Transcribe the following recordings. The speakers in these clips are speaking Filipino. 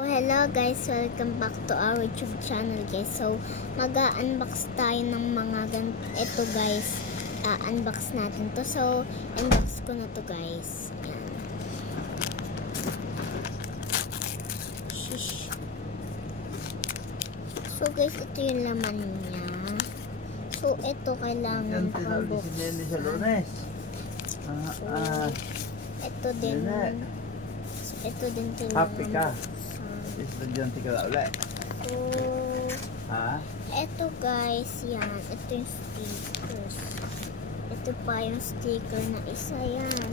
Hello guys, welcome back to our YouTube channel guys. So, mag-unbox tayo ng mga ganito. Ito guys, unbox natin to. So, unbox ko na to guys. Yan. Shish. So guys, ito yung laman niya. So, ito kailangan pang buksan. Ito din. Ito din Happy ka. Estudyante ka na ulit. So, ito guys, yan. Ito yung stickers. Ito pa yung sticker na isa yan.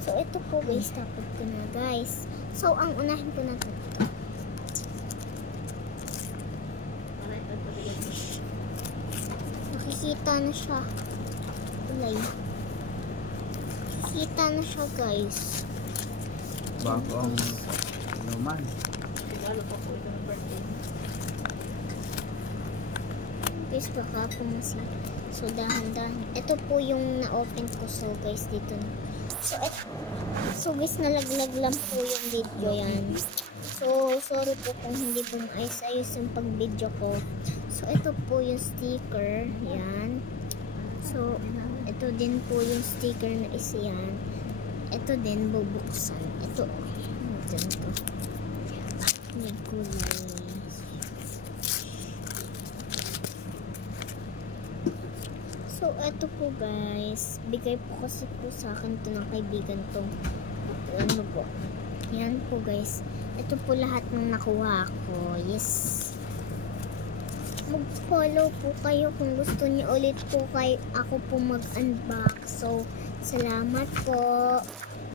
So, ito po guys, tapos ko na guys. So, ang unahin ko na ito. Nakikita na siya. Ulay. Nakikita na siya guys. Bago ang inuman. Guys, baka po so dahan-dahan. Ito po yung na-open ko. So guys, dito na. So guys, nalaglag lang po yung video yan. So sorry po kung hindi po maayos-ayos yung pag-video ko. So ito po yung sticker. Yan. So ito din po yung sticker na isa yan. Ito din bubuksan. Ito. Ganito. May kulay. So, ito po guys. Bigay po kasi po sa akin to ng kaibigan to. Ano po. Yan po guys. Ito po lahat ng nakuha ko. Yes. Mag-follow po kayo kung gusto niyo ulit po kayo ako po mag-unbox. So, salamat po.